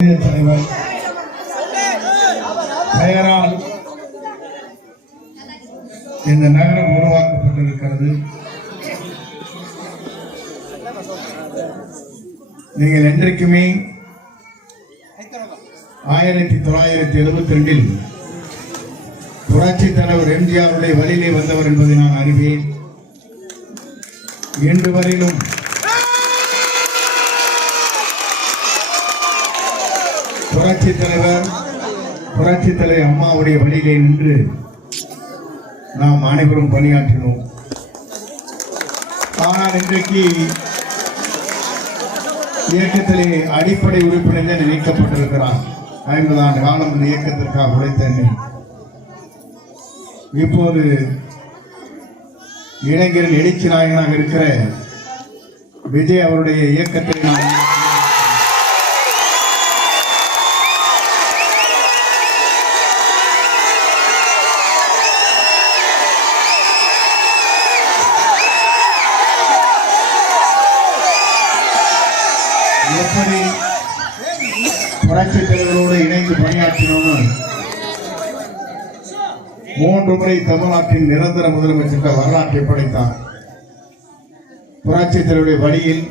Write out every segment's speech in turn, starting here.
தலைவர் பெயரால் இந்த நகரம் உருவாக்கப்பட்டிருக்கிறது. நீங்கள் என்றைக்குமே 1972 புரட்சி தலைவர் எம்ஜிஆருடைய வழியிலே வந்தவர் என்பதை நான் அறிவேன். இன்று வரையிலும் புரட்சி தலைவர் அம்மாவுடைய வழியிலே நின்று நாம் அனைவரும் பணியாற்றினோம். ஆனால் இன்றைக்கு இயக்கத்திலே அடிப்படை உறுப்பினர் நினைக்கப்பட்டிருக்கிறார். 50 ஆண்டு காலம் இந்த இயக்கத்திற்காக உழைத்த என்னை இப்போது இளைஞரின் எழுச்சி நாயகனாக இருக்கிற விஜய் அவருடைய இயக்கத்தை நான் எப்படி புரட்சி தலைவரோடு இணைந்து பணியாற்றினோம். 3 முறை தமிழ்நாட்டின் நிரந்தர முதலமைச்சர் வரலாற்றை படைத்தார். புரட்சி தலைவருடைய வழியில்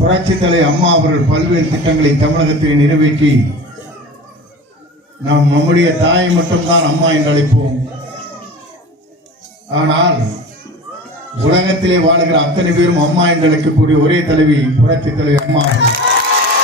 புரட்சி தலைவர் அம்மா அவர்கள் பல்வேறு திட்டங்களை தமிழகத்தில் நிறைவேற்றி நாம் நம்முடைய தாயை மட்டும்தான் அம்மா என்று அழைப்போம். ஆனால் உலகத்திலே வாழ்கிற அத்தனை பேரும் அம்மா என்று அழைக்கக்கூடிய ஒரே தலைவி புரட்சி தலைவர் அம்மா.